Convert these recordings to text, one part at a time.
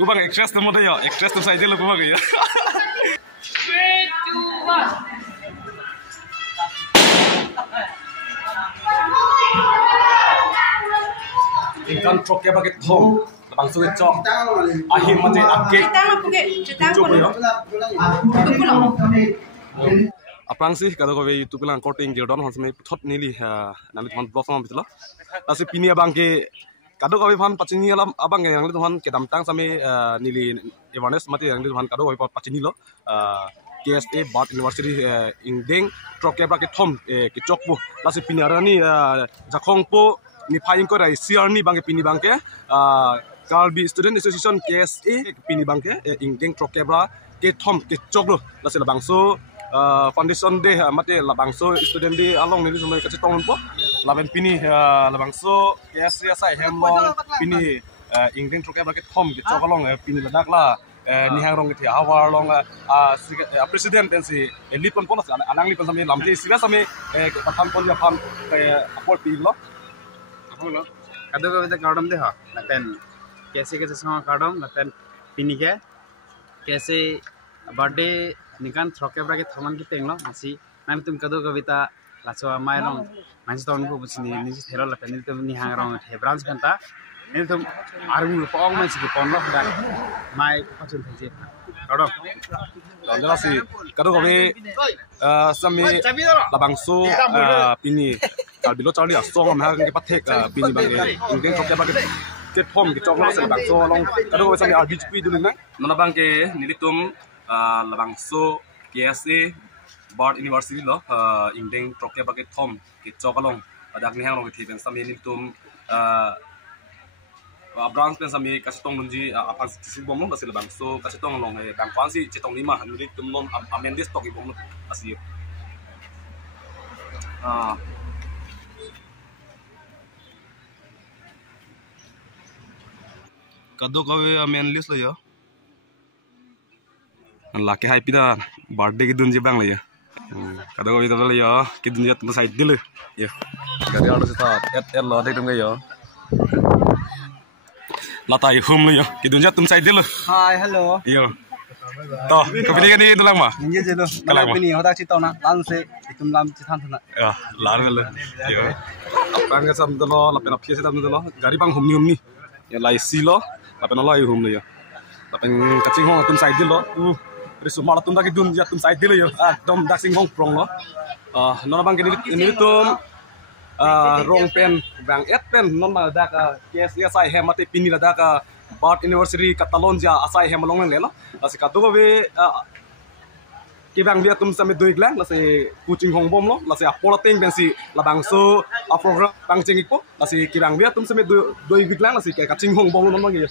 Kubang ekstras temu deh ya, ekstras tuh saja lu kubang ya. 3, 2, 1. Ikan troknya pakai tom, langsung cok. Akhir macam akik. Coba ya. Apang sih kalau kau YouTube lang korting Jordan hans me thot nili nanti teman blog sama betul lah. Nasi pini abang ke kado kau fan pacini alam abang yang itu teman ke damtang sami nili awareness mati yang itu teman kado kau pacini lo. KSA Bath University Indeng troknya pakai tom ke cok bu. Nasi pini arani jakong po ni paling kau dari siar ni bangke pini bangke. Kalbi Student Association KSA pini bangke Indeng troknya ke tom ke cok lo. Nasi labangso foundation deh mati labangso student di along ini semua kecil tahun po laban pini labangso KSA saya hemlong pini Indeng troknya pakai tom ke cok along pini ledak lah ni hangrong ke awal long presiden dan si lipon pon anang lipon sami lamti sila sami katan pon ya pam apol pilo Halo, kado kau itu kardom deh ha, laten कैसे sama kardom, laten pini ke, कैसे birthday nikan troke berake thaman kita englo, masih nanti tum kado kau itu laso mai long, masih tahun ku busini nisi thero laten ini tum ni hangrong hebranz kanta, ini tum arung pong masih kipon lo dan mai pacun saja, kardom. Kalau sih kado kau sami labangso pini. Kalau bilo cari asong mah kan kepatek pini bangke, mungkin troknya bangke ke tom ke coklat sih bangso long. Kalau kau sampai RBHP dulu nang, mana bangke nilitum labangso KSA Bath University lo, Indeng troknya bangke tom ke coklat long. Ada ni yang long ke sampai nilitum branch pen sampai kasih tong nunji apa sih bom long kasih labangso kasih tong long bangkuan sih cetong 5 nilitum long amendis tok ibom kasih. Kado kau main list lah ya. Laki hai pida birthday ke dunji bang lah ya. Kado kau itu lah ya. Ke dunji tu side dulu ya. Gadi ada seta et lah deh tunggu ya. Latai hum lah ya. Ke dunji tu side dulu. Hai, halo. Iya. Toh, kau pilih kan ini tu lang mah. Iya je lo, kalau pini hodak cita na, langsung itu lam cita tu na. Ya, lalu lah. Iya. Apa yang kesam tu lo, lapen apa sih tu lo. Gari bang hum ni. Ya lai si lo. Lapen Allah hum lah ya. Lapen kacing hong tum side lo. Risu malah tum lagi dun tum side lo ya. Dom daksing hong prong lo. Nona bang ini tum rong pen bang et pen non malah dak KSA sai hemate pini lah dak Bath University Catalonia asai hemalong le lo. Lasi kado be kibang dia tum sampai 2 glang lasi kucing hong bom lo. Lasi apola ting ben si labangso program bang cengik po. Lasi kibang dia tum sampai 2 glang lasi kayak kacing hong bom lo non bang ya.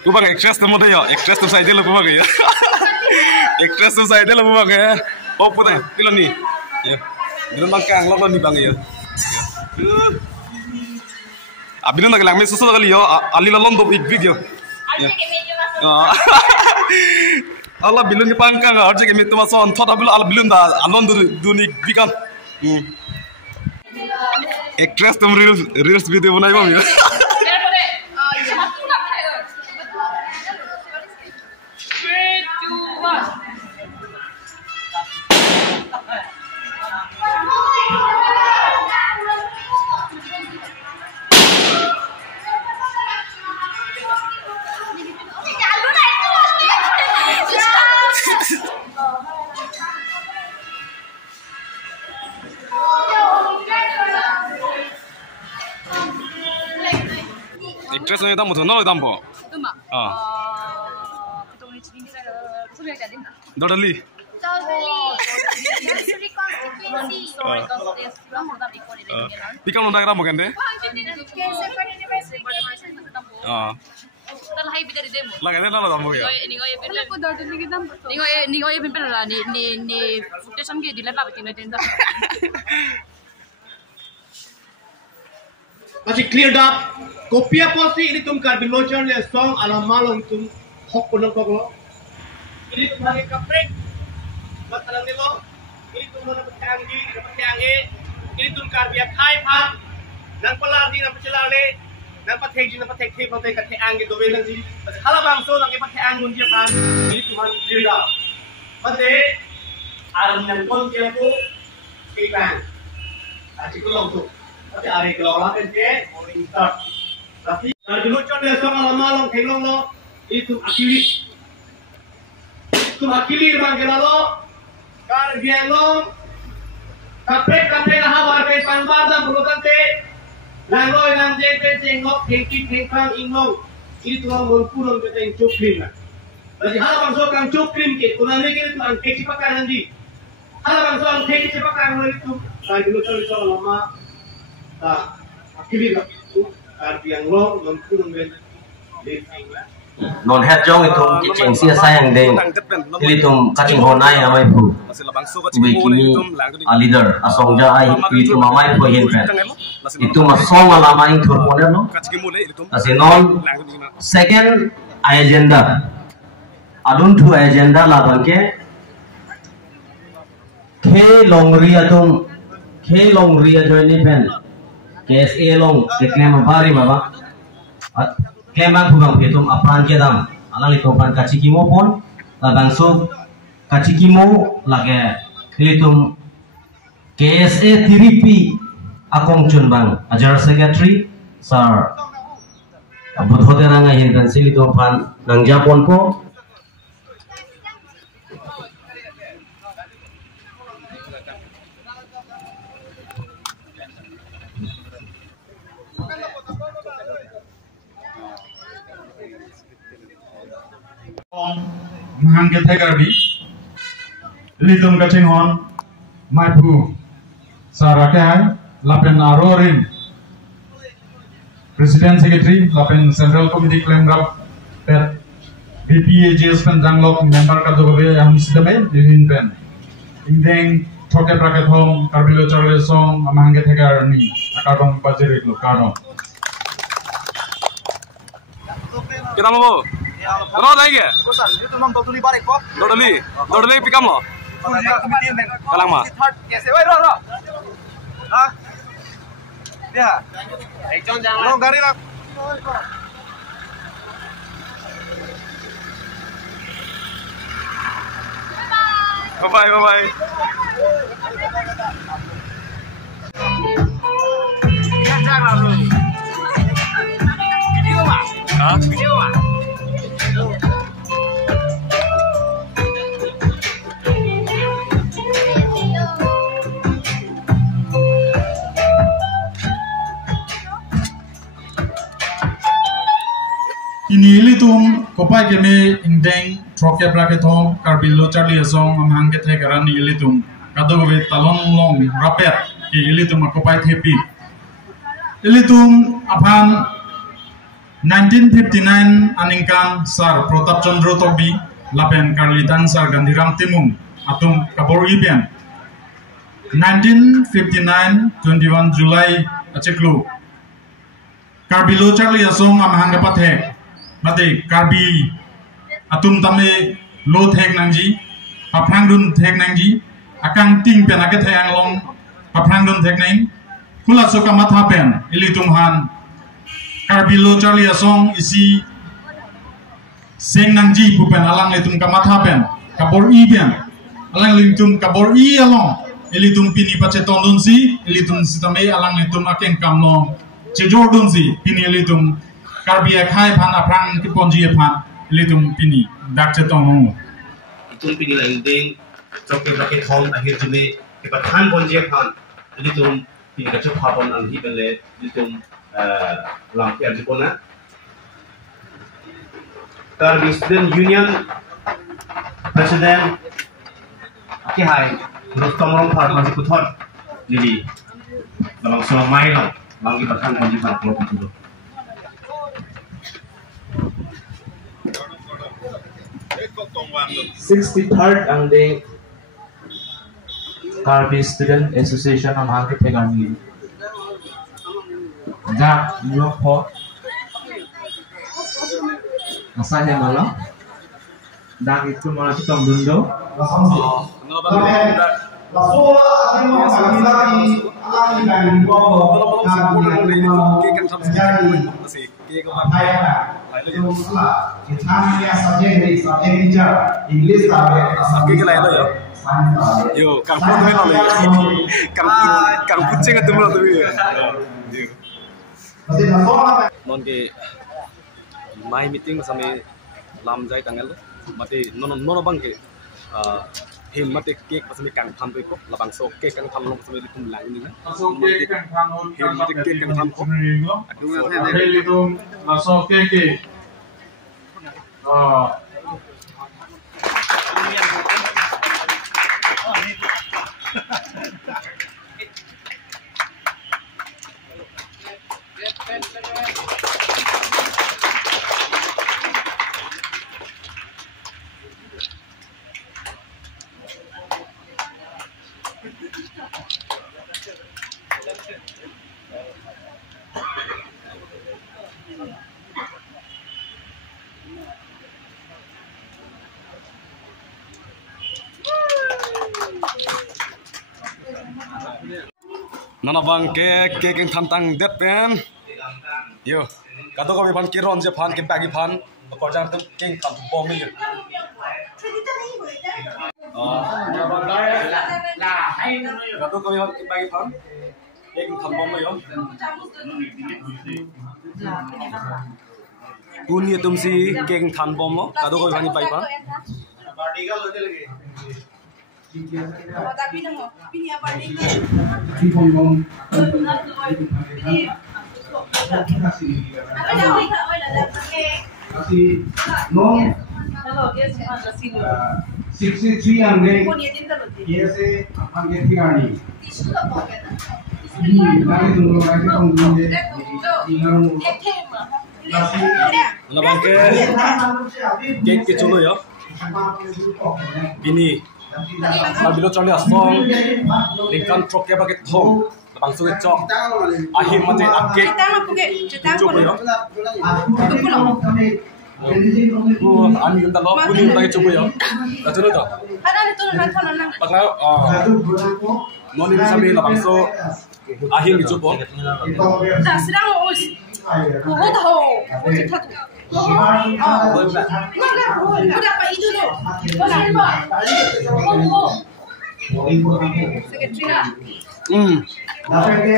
Kubang ekstras temu deh ya, ekstras tuh saja lo kubang ya. Ekstras tuh saja lo kubang ya. Oh putai, kilo nih. Ya. Belum bangkang lo nih bang ya. Abis itu nak lang susu kali yo, ali lalon do big video. Allah bilun ni pangkang, arje kami tu masuk on thot abul al bilun dah alon do ni bikan. Ekstras tum reels video bunai bom yo. Ekstras ni tamu tu, nol tamu. 음악. 그동안 지금 기사를 소개하지 않는다. Dodali. Pikan lo dah kira bukan deh? Telah hidup dari demo. Lah kan lo tamu ya. Ni kau yang pimpin lah ni footage sampai di lab itu nanti. Masih clear dah. Kopia posi ini tum kar bilocan le song alamalong tum hok punang koglo. Ini tum hari kaprek. Matalang nilo. Ini tum mana petanggi. Ini tum kar biak khai pha. Dan pelar di nama celale. nang patek ji nang patek thep patek ka the ang ge do be nang ji hala bang so nang ge patek ang gun je pan ini tuhan dirga mate ar nang kon je ko ke bang aji ko long tu mate are ke long kan je morning start tapi dulu con le sama lama long thelong lo itu akili bang ge lo kar ge lo kapek lah habar pe pangbar dan bulukan te langoi nang je pe cengok kengki kengkang ingong ini tuang mulpulon ke teng cukrim lah jadi hala bang so kang cukrim ke kunang ni ke tu ang keki pakai nanti hala bang so ang keki pakai nanti tu saya dulu cari soal lama tak akili lah itu arti yang lo mulpulon ke non het jong itu kicing sia sayang deng ilitum kacing honai amai pu we kimi a leader asong ja ai itu mamai pu hin pen itu masong alama ing thurpone no asinon second agenda adun thu agenda la bangke khe longria joini pen KSA long declare bari baba Kemang hubang pitum apran kedam alang likopan kacikimo pon labangso kacikimo lage litum KSA tiripi akong chunbang ajar secretary sir budhote ranga hindan silitum pan nang japon ko Mahangke Tegarbi Litum Kachinghon Maipu Sarakai Lapen Arorin President Secretary Lapen Central Committee Claim Rap Pet BPA JS Pen Janglok Member Kadogobe Yang Sidame Dirin Pen Indeng Thoke Praket Home Karbilo Charles Song Mahangke Tegarni Akadong Bajirik Lukadong Kita mau Ano lagi? itu mang doduli bare ko Dodoli pikam lo. Kalang ma. कैसे वही रो हाँ क्या एक जन जाना लो गाड़ी ला Bye. क्या जाना लो वीडियो वा हाँ वीडियो वा Inilitum kopai keme indeng troke braketom karbilo charli asong amhang ke thegaran ilitum kadobe talon long rapet ke ilitum kopai thepi ilitum aphan 1959 aningkan sar Protap Chandra Tobi lapen karlitan sar Gandhiram Timung atum kabor iben 1959 21 Julai acheklu karbilo charli asong amhang ke pathe mate karbi atum tame lo thek nangji paprang dun thek nangji akang ting pen ake thayang long paprang dun thek nang kula soka matha pen ilitum han karbi lo charli asong isi seng nangji pupen alang litum ka matha pen kabor i ben alang litum kabor i along ilitum pini pache tondun si ilitum sitame alang litum akeng kamlong chejor dun si pini ilitum karbi akhai phan aprang ki ponji phan litum pini dakche tong itum pini la indeng choke bracket home ahir june ke pathan ponji phan litum pini ka chop hapon ang hibele litum lang pian jipona karbi student union president ki hai Rustom Rong Phar masih kuthor lili dalam selama ini lang ki pathan ponji phan ko pitu 63rd ang day Karbi Student Association ng Mahangke Tegarni. Dak New po nasahe malam dak itu malah kita dundo alang ikan bobo Kurang dari ini kan sama sekali masih Thailand itu salah kita hanya subjek teacher English Subjek lain ya yo kang pun main oleh kang kucing itu malah tuh ya non ke my meeting sama lam jai tanggal mati non bang ke him mati cake pasal kang tham tu ko labang so cake kang tham long pasal itu lang ini so cake kang tham him mati cake kang tham ko itu so cake Nana bang ke yang tantang dead pen yo kado kami pan kiron je pan ke bagi pan kau jangan tu king tam bom ni kado kami pan ke bagi pan king tam bom ni yo punya tumsi king tam bom lo kado kami pan ke bagi pan ke chulo ya bini Kalau Charlie Asong, Lincoln Troke bagai Tom, langsung cok. Akhir mati akik. Coba ya. Ani kita lo, kuning lagi coba ya. Kacau tu. Pakai noni sambil langsung akhir dicoba.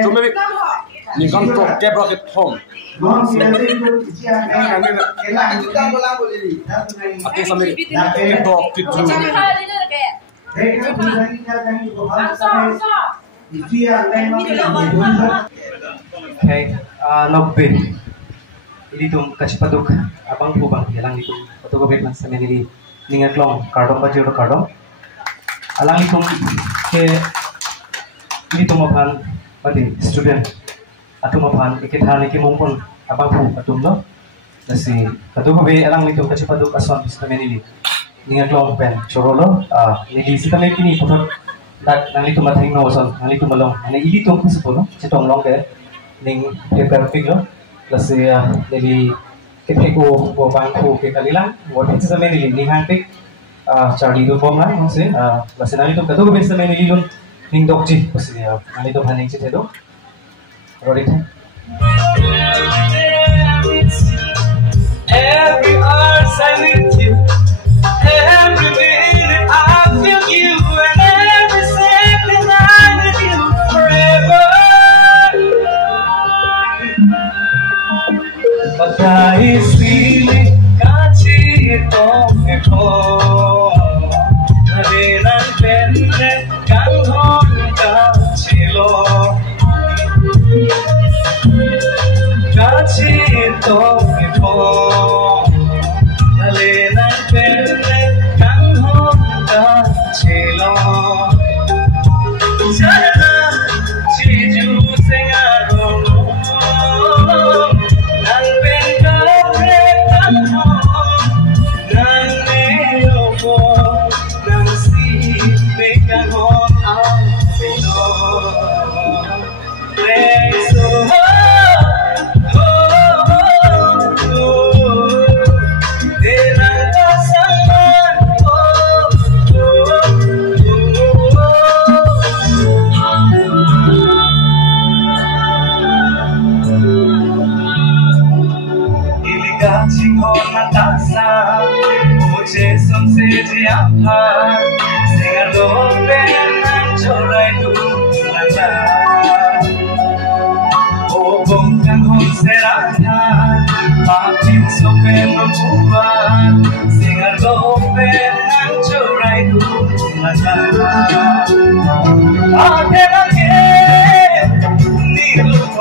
Cuma ni kan tu kebrak itu home. Akhir sambil kebrak itu. Okay, logbin. Ini tuh kasih paduk abang bubang alang itu foto kopi plus sama ini ningat long kardom baju itu kardom alang itu ke ini tuh mapan mati student atau mapan ikut hal ini mumpun abang bu atau lo nasi foto kopi alang itu kasih paduk asal sama ini ningat long pen corolo ini sih kami ini foto dak nang itu mateng no asal nang itu malong ini tuh kasih foto cetong long ke ning paper figure Kasi dari ketika ko bangku ke kalilang, waktu itu sama ni hangpik Charlie tu bom lah, maksud, kasi nani tu kado ko bisa sama ni lun ning dokji, kasi nani tu haning cite tu, rorit. Every hour I with you, every minute I feel you, and every second I'm with you forever. Badai sili kaci tongeko, narenan penne kanghon kacilo, kaci tongeko, narenan penne kanghon kacilo. Jana ciju sengaro. I've been Mahan Singar dopen Nang corai lulala Obong kang hon seratan Makin sopen membuat Singar dopen Nang corai lulala Ate lagi Nilu